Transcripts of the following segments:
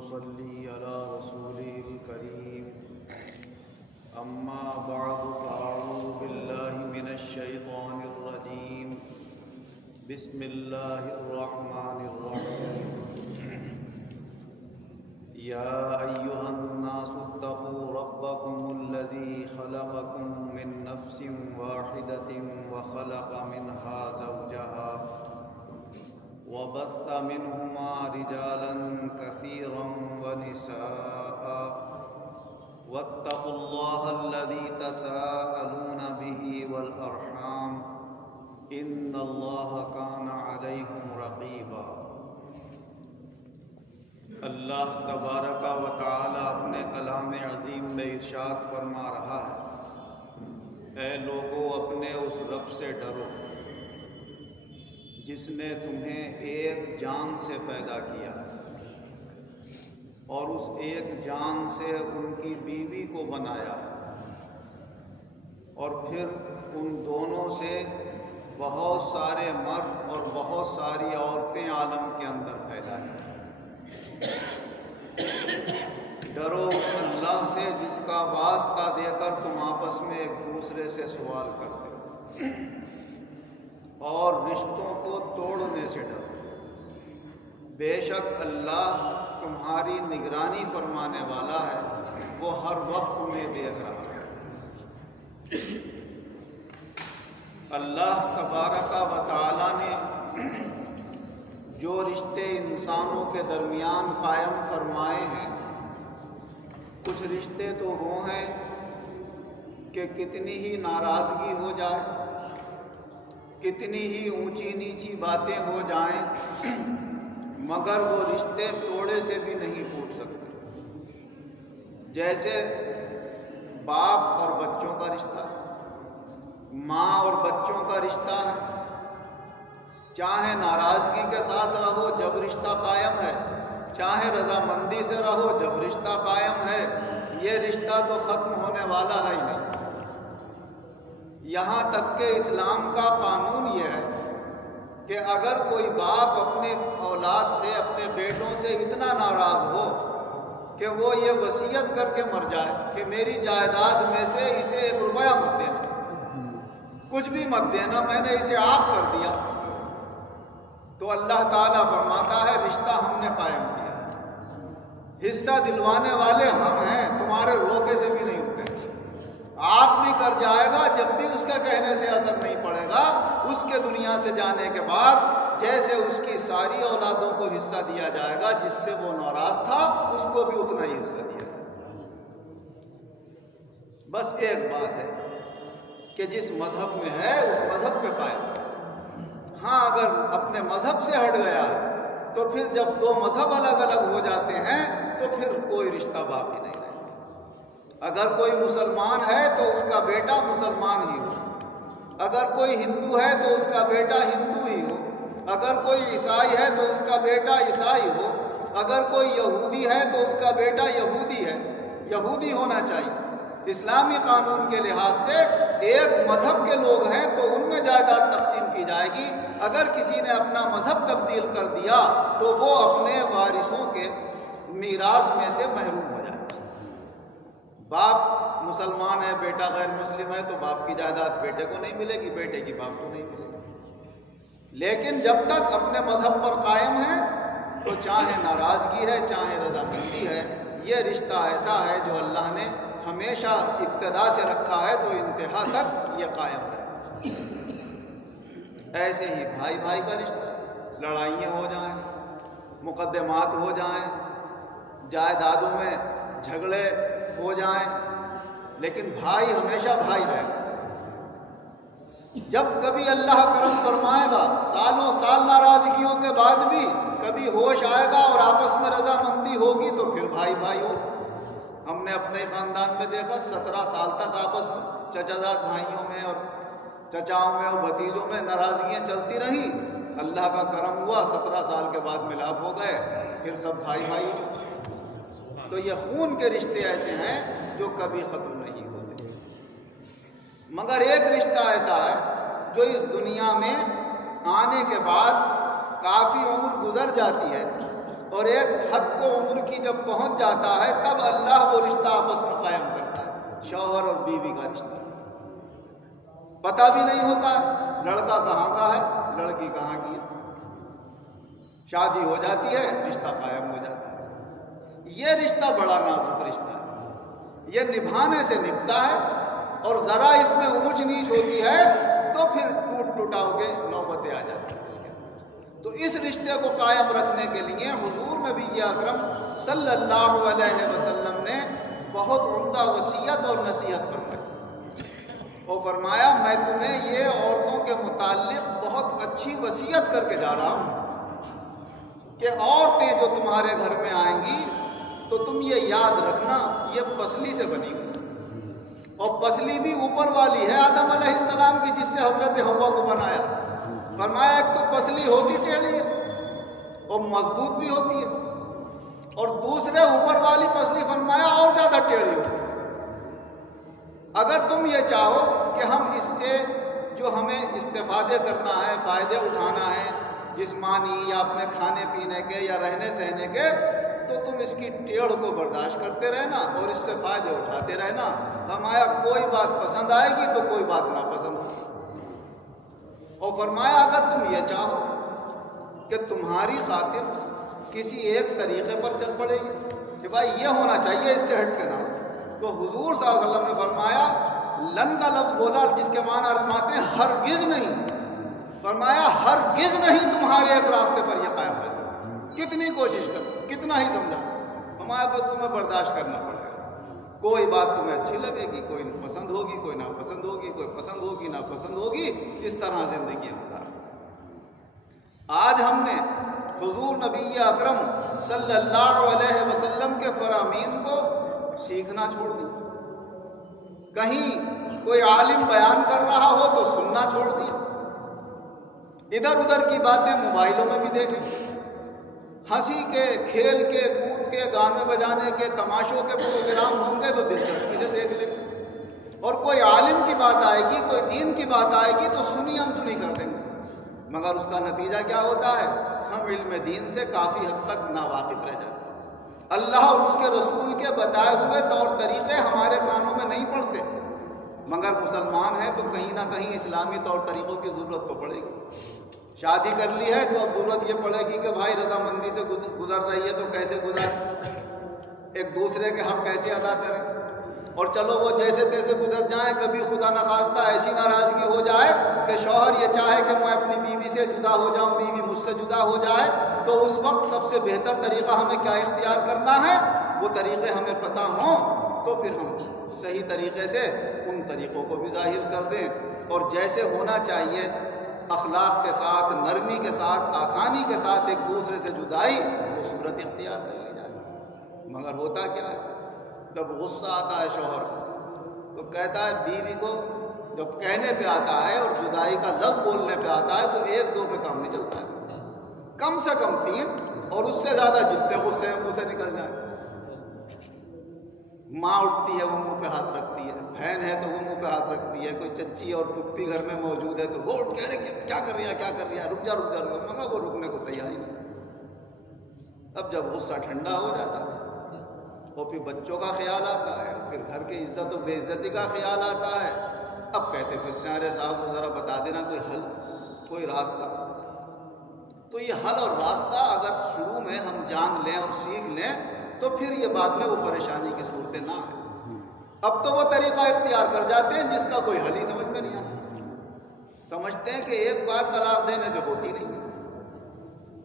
ونصلي على رسوله الكريم أما بعد فأعوذ بالله من الشيطان الرجيم بسم الله الرحمن الرحيم يا أيها الناس اتقوا ربكم الذي خلقكم من نفس واحدة وخلق منها زوجها وبث منهما رجالا كثيرا ونساء واتقوا الله الذي تساءلون به والأرحام إن الله كان عليكم رقيبا۔ اللہ تبارک و تعالی اپنے کلام عظیم میں ارشاد فرما رہا ہے، اے لوگو اپنے اس رب سے ڈرو جس نے تمہیں ایک جان سے پیدا کیا اور اس ایک جان سے ان کی بیوی کو بنایا اور پھر ان دونوں سے بہت سارے مرد اور بہت ساری عورتیں عالم کے اندر پیدا ہیں۔ ڈرو اس اللہ سے جس کا واسطہ دے کر تم آپس میں ایک دوسرے سے سوال کرتے ہو، اور رشتوں کو توڑنے سے ڈرو، بے شک اللہ تمہاری نگرانی فرمانے والا ہے، وہ ہر وقت تمہیں دیکھ رہا ہے۔ اللہ تبارک و تعالی نے جو رشتے انسانوں کے درمیان قائم فرمائے ہیں، کچھ رشتے تو وہ ہیں کہ کتنی ہی ناراضگی ہو جائے، کتنی ہی اونچی نیچی باتیں ہو جائیں، مگر وہ رشتے توڑے سے بھی نہیں ٹوٹ سکتے۔ جیسے باپ اور بچوں کا رشتہ، ماں اور بچوں کا رشتہ ہے، چاہے ناراضگی کے ساتھ رہو جب رشتہ قائم ہے، چاہے رضامندی سے رہو جب رشتہ قائم ہے، یہ رشتہ تو ختم ہونے والا ہے ہی نہیں۔ یہاں تک کہ اسلام کا قانون یہ ہے کہ اگر کوئی باپ اپنے اولاد سے، اپنے بیٹوں سے اتنا ناراض ہو کہ وہ یہ وصیت کر کے مر جائے کہ میری جائیداد میں سے اسے 1 روپیہ مت دینا، کچھ بھی مت دینا، میں نے اسے عاق کر دیا، تو اللہ تعالیٰ فرماتا ہے رشتہ ہم نے قائم کیا، حصہ دلوانے والے ہم ہیں، تمہارے روکے سے بھی نہیں رکیں گے۔ عاق بھی کر جائے گا، جب بھی اس کے کہنے سے اثر نہیں پڑے گا، اس کے دنیا سے جانے کے بعد جیسے اس کی ساری اولادوں کو حصہ دیا جائے گا، جس سے وہ ناراض تھا اس کو بھی اتنا ہی حصہ دیا جائے گا۔ بس ایک بات ہے کہ جس مذہب میں ہے اس مذہب پہ قائم۔ ہاں اگر اپنے مذہب سے ہٹ گیا ہے تو پھر جب 2 مذہب الگ الگ ہو جاتے ہیں تو پھر کوئی رشتہ باقی نہیں رہتا۔ اگر کوئی مسلمان ہے تو اس کا بیٹا مسلمان ہی ہو، اگر کوئی ہندو ہے تو اس کا بیٹا ہندو ہی ہو، اگر کوئی عیسائی ہے تو اس کا بیٹا عیسائی ہو، اگر کوئی یہودی ہے تو اس کا بیٹا یہودی ہے، یہودی ہونا چاہیے۔ اسلامی قانون کے لحاظ سے ایک مذہب کے لوگ ہیں تو ان میں جائیداد تقسیم کی جائے گی۔ اگر کسی نے اپنا مذہب تبدیل کر دیا تو وہ اپنے وارثوں کے میراث میں سے محروم ہو جائے گا۔ باپ مسلمان ہے، بیٹا غیر مسلم ہے تو باپ کی جائیداد بیٹے کو نہیں ملے گی، بیٹے کی باپ کو نہیں ملے گی۔ لیکن جب تک اپنے مذہب پر قائم ہے تو چاہے ناراضگی ہے چاہے رضامندی ہے، یہ رشتہ ایسا ہے جو اللہ نے ہمیشہ ابتدا سے رکھا ہے تو انتہا تک یہ قائم رہے۔ ایسے ہی بھائی بھائی کا رشتہ، لڑائیاں ہو جائیں، مقدمات ہو جائیں، جائیدادوں میں جھگڑے ہو جائیں، لیکن بھائی ہمیشہ بھائی رہے گا۔ جب کبھی اللہ کرم فرمائے گا، سالوں سال ناراضگیوں کے بعد بھی کبھی ہوش آئے گا اور آپس میں رضامندی ہوگی تو پھر بھائی بھائی ہو۔ ہم نے اپنے خاندان میں دیکھا 17 سال تک آپس میں چچا بھائیوں میں اور چچاؤں میں اور بھتیجوں میں ناراضگیاں چلتی رہیں، اللہ کا کرم ہوا 17 سال کے بعد ملاپ ہو گئے، پھر سب بھائی بھائی ہو۔ تو یہ خون کے رشتے ایسے ہیں جو کبھی ختم نہیں ہوتے۔ مگر ایک رشتہ ایسا ہے جو اس دنیا میں آنے کے بعد کافی عمر گزر جاتی ہے اور ایک حد کو عمر کی جب پہنچ جاتا ہے تب اللہ وہ رشتہ آپس میں قائم کرتا ہے، شوہر اور بیوی کا رشتہ۔ پتہ بھی نہیں ہوتا لڑکا کہاں کا ہے، لڑکی کہاں کی ہے، شادی ہو جاتی ہے، رشتہ قائم ہو جاتا ہے۔ یہ رشتہ بڑا نازک رشتہ ہے، یہ نبھانے سے نبھتا ہے، اور ذرا اس میں اونچ نیچ ہوتی ہے تو پھر ٹوٹ ٹوٹاؤ کے نوبتیں آ جاتی ہیں اس کے اندر۔ تو اس رشتے کو قائم رکھنے کے لیے حضور نبی اکرم صلی اللہ علیہ وسلم نے بہت عمدہ وصیت اور نصیحت فرمائی۔ وہ فرمایا میں تمہیں یہ عورتوں کے متعلق بہت اچھی وصیت کر کے جا رہا ہوں کہ عورتیں جو تمہارے گھر میں آئیں گی تو تم یہ یاد رکھنا یہ پسلی سے بنی ہوئی، اور پسلی بھی اوپر والی ہے آدم علیہ السلام کی جس سے حضرت حوا کو بنایا۔ فرمایا ایک تو پسلی ہوتی ٹیڑھی ہے اور مضبوط بھی ہوتی ہے، اور دوسرے اوپر والی پسلی فرمایا اور زیادہ ٹیڑھی ہوتی ہے۔ اگر تم یہ چاہو کہ ہم اس سے جو ہمیں استفادے کرنا ہے، فائدے اٹھانا ہے جسمانی یا اپنے کھانے پینے کے یا رہنے سہنے کے، تو تم اس کی ٹیڑھ کو برداشت کرتے رہنا اور اس سے فائدے اٹھاتے رہنا۔ فرمایا کوئی بات پسند آئے گی تو کوئی بات ناپسند ہوگی، اور فرمایا اگر تم یہ چاہو کہ تمہاری خاطر کسی ایک طریقے پر چل پڑے گی کہ بھائی یہ ہونا چاہیے، اس سے ہٹ کے نہ ہو، تو حضور صلی اللہ علیہ وسلم نے فرمایا لن کا لفظ بولا جس کے معنی فرماتے ہیں ہرگز نہیں۔ فرمایا ہرگز نہیں تمہارے ایک راستے پر یہ قائم رہ سکتے، کتنی کوشش کرو، کتنا ہی سمجھا، ہمارے پاس تمہیں برداشت کرنا پڑے گا۔ کوئی بات تمہیں اچھی لگے گی، کوئی پسند ہوگی، کوئی ناپسند ہوگی، کوئی پسند ہوگی ناپسند ہوگی، اس طرح زندگی گزار۔ آج ہم نے حضور نبی اکرم صلی اللہ علیہ وسلم کے فرامین کو سیکھنا چھوڑ دیا، کہیں کوئی عالم بیان کر رہا ہو تو سننا چھوڑ دیا، ادھر ادھر کی باتیں موبائلوں میں بھی دیکھیں، ہنسی کے، کھیل کے، کود کے، گانے بجانے کے، تماشوں کے پروگرام ہوں گے تو دلچسپی سے دیکھ لیں، اور کوئی عالم کی بات آئے گی، کوئی دین کی بات آئے گی تو سنی انسنی کر دیں گے، مگر اس کا نتیجہ کیا ہوتا ہے؟ ہم علم دین سے کافی حد تک ناواقف رہ جاتے ہیں، اللہ اور اس کے رسول کے بتائے ہوئے طور طریقے ہمارے کانوں میں نہیں پڑتے، مگر مسلمان ہیں تو کہیں نہ کہیں اسلامی طور طریقوں کی ضرورت تو پڑے گی۔ شادی کر لی ہے تو اب ضرورت یہ پڑے گی کہ بھائی رضامندی سے گزر رہی ہے تو کیسے گزار، ایک دوسرے کے حق کیسے ادا کریں، اور چلو وہ جیسے تیسے گزر جائیں، کبھی خدا نخواستہ ایسی ناراضگی ہو جائے کہ شوہر یہ چاہے کہ میں اپنی بیوی سے جدا ہو جاؤں، بیوی مجھ سے جدا ہو جائے، تو اس وقت سب سے بہتر طریقہ ہمیں کیا اختیار کرنا ہے؟ وہ طریقے ہمیں پتہ ہوں تو پھر ہم صحیح طریقے سے ان طریقوں کو بھی ظاہر کر دیں، اور جیسے ہونا چاہیے اخلاق کے ساتھ، نرمی کے ساتھ، آسانی کے ساتھ ایک دوسرے سے جدائی وہ صورت اختیار کر لی جائے۔ مگر ہوتا کیا ہے؟ جب غصہ آتا ہے شوہر کو تو کہتا ہے بیوی کو، جب کہنے پہ آتا ہے اور جدائی کا لفظ بولنے پہ آتا ہے تو ایک دو پہ کام نہیں چلتا ہے، کم سے کم 3 اور اس سے زیادہ جتنے غصے ہیں منہ سے نکل جائیں۔ ماں اٹھتی ہے وہ منہ پہ ہاتھ رکھتی ہے، بہن ہے تو وہ منہ پہ ہاتھ رکھتی ہے، کوئی چچی اور پھپھی گھر میں موجود ہے تو وہ اٹھ کے کیا کر رہی ہے، کیا کر رہی ہے، رک جا رک جا، مگر وہ رکنے کو تیار ہی نہیں۔ اب جب غصہ ٹھنڈا ہو جاتا ہے اور پھر بچوں کا خیال آتا ہے، پھر گھر کی عزت و بے عزتی کا خیال آتا ہے، اب کہتے پھرتے ہیں ارے صاحب ذرا بتا دینا کوئی حل، کوئی راستہ۔ تو یہ حل اور راستہ اگر شروع میں ہم جان لیں اور سیکھ لیں تو پھر یہ بعد میں وہ پریشانی کی صورتیں نہ آئیں۔ اب تو وہ طریقہ اختیار کر جاتے ہیں جس کا کوئی حل ہی سمجھ میں نہیں آتا، سمجھتے ہیں کہ ایک بار طلاق دینے سے ہوتی نہیں،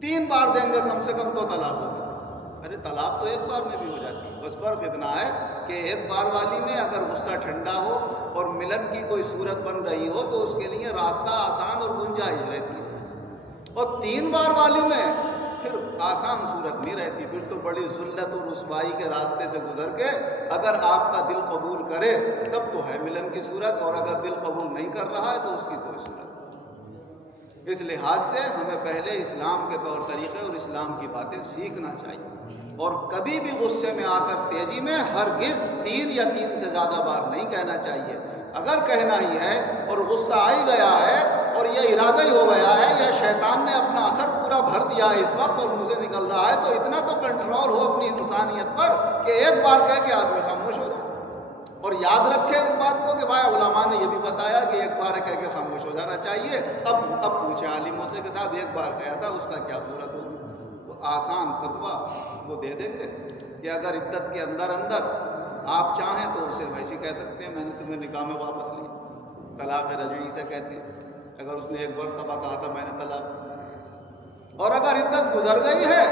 3 بار دیں گے کم سے کم تو طلاق ہوگی۔ ارے طلاق تو ایک بار میں بھی ہو جاتی ہے، بس فرق اتنا ہے کہ ایک بار والی میں اگر غصہ ٹھنڈا ہو اور ملن کی کوئی صورت بن رہی ہو تو اس کے لیے راستہ آسان اور گنجائش رہتی ہے، اور 3 بار والی میں پھر آسان صورت نہیں رہتی، پھر تو بڑی ذلت اور رسوائی کے راستے سے گزر کے اگر آپ کا دل قبول کرے تب تو ہے ملن کی صورت، اور اگر دل قبول نہیں کر رہا ہے تو اس کی کوئی صورت نہیں۔ اس لحاظ سے ہمیں پہلے اسلام کے طور طریقے اور اسلام کی باتیں سیکھنا چاہیے، اور کبھی بھی غصے میں آ کر تیزی میں ہرگز 3 یا 3 سے زیادہ بار نہیں کہنا چاہیے۔ اگر کہنا ہی ہے اور غصہ آ ہی گیا ہے اور یہ ارادہ ہی ہو گیا ہے یا شیطان نے اپنا اثر پورا بھر دیا ہے اس وقت اور منہ سے نکل رہا ہے، تو اتنا تو کنٹرول ہو اپنی انسانیت پر کہ ایک بار کہہ کے آدمی خاموش ہو جائے۔ اور یاد رکھے اس بات کو کہ بھائی علماء نے یہ بھی بتایا کہ ایک بار کہہ کے خاموش ہو جانا چاہیے۔ اب پوچھے عالموں سے کہ صاحب ایک بار کہا تھا اس کا کیا صورت ہوگی؟ تو آسان فتویٰ وہ دے دیں گے کہ اگر عدت کے اندر آپ چاہیں تو اسے ویسی کہہ سکتے ہیں میں نے تمہیں نکاح میں واپس لی، طلاق رجعی سے کہتے ہیں۔ اگر اس نے ایک مرتبہ کہا تھا میں نے طلاق، اور اگر عدت گزر گئی ہے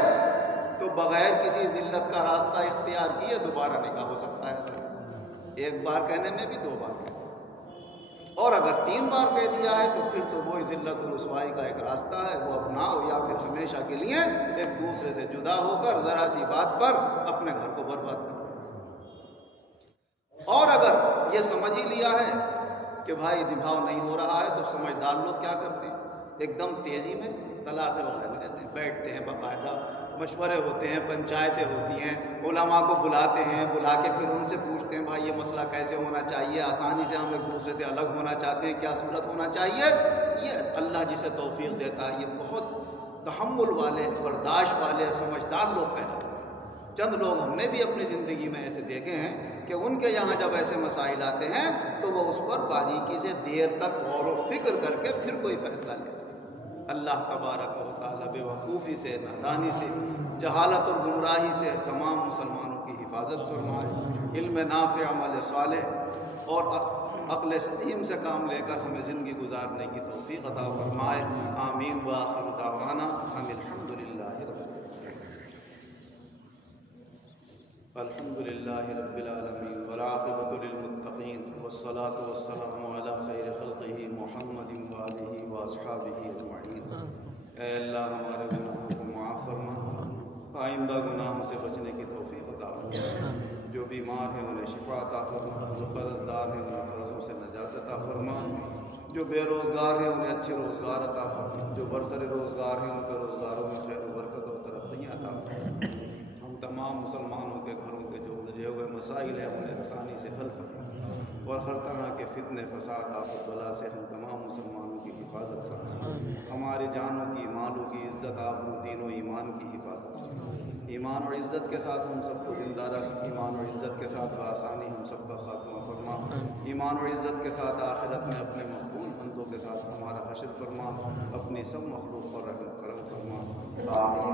تو بغیر کسی ذلت کا راستہ اختیار کیے دوبارہ نکاح ہو سکتا ہے۔ ایک بار کہنے میں بھی 2 بار کہنے، اور اگر 3 بار کہہ دیا ہے تو پھر تو وہی ذلت و رسوائی کا ایک راستہ ہے، وہ اپناؤ یا پھر ہمیشہ کے لیے ایک دوسرے سے جدا ہو کر ذرا سی بات پر اپنے گھر کو برباد کرو۔ اور اگر یہ سمجھ ہی لیا ہے کہ بھائی نبھاؤ نہیں ہو رہا ہے تو سمجھدار لوگ کیا کرتے ہیں؟ ایک دم تیزی میں طلاق وغیرہ دیتے ہیں، بیٹھتے ہیں، باقاعدہ مشورے ہوتے ہیں، پنچایتیں ہوتی ہیں، علماء کو بلاتے ہیں، بلا کے پھر ان سے پوچھتے ہیں بھائی یہ مسئلہ کیسے ہونا چاہیے، آسانی سے ہم ایک دوسرے سے الگ ہونا چاہتے ہیں، کیا صورت ہونا چاہیے؟ یہ اللہ جسے توفیق دیتا ہے یہ بہت تحمل والے، برداشت والے، سمجھدار لوگ کہلاتے ہیں۔ چند لوگ ہم نے بھی اپنی زندگی میں ایسے دیکھے ہیں کہ ان کے یہاں جب ایسے مسائل آتے ہیں تو وہ اس پر باریکی سے دیر تک غور و فکر کر کے پھر کوئی فیصلہ لیتے ہیں۔ اللہ تبارک و تعالیٰ بے وقوفی سے، نادانی سے، جہالت اور گمراہی سے تمام مسلمانوں کی حفاظت فرمائے، علم نافع، عمل صالح اور عقل سلیم سے کام لے کر ہمیں زندگی گزارنے کی توفیق عطا فرمائے۔ آمین وآخر دعوانا ان الحمد للہ الحمد للہ رب العالمین والعاقبۃ للمتقین والصلاة والسلام علی خیر خلقہ محمد وآلہ واصحابہ اجمعین۔ اے اللہ ہمارے گناہوں کو معاف فرما، آئندہ گناہوں سے بچنے کی توفیق عطا فرما، جو بیمار ہیں انہیں شفا عطا فرما، جو قرض دار ہیں انہیں قرضوں سے نجات عطا فرما، جو بے روزگار ہیں انہیں اچھے روزگار عطا فرما، جو برسر روزگار ہیں ان کے روزگاروں میں خیر و برکت اور ترقیاں عطا فرما۔ ہم تمام مسلمانوں کے گھروں کے جو الجھے ہوئے مسائل ہیں انہیں آسانی سے حل فرما، اور ہر طرح کے فتنے، فساد، آفت، بلا سے ہم تمام مسلمانوں کی حفاظت فرما۔ ہماری جانوں کی، مالوں کی، عزت، آبرو، دین و ایمان کی حفاظت فرما۔ ایمان اور عزت کے ساتھ ہم سب کو زندہ رکھ، ایمان اور عزت کے ساتھ بآسانی ہم سب کا خاتمہ فرما، ایمان اور عزت کے ساتھ آخرت میں اپنے مقبول بندوں کے ساتھ ہمارا حشر فرما، اپنی سب مخلوق پر رحم کرم فرما۔ آمین۔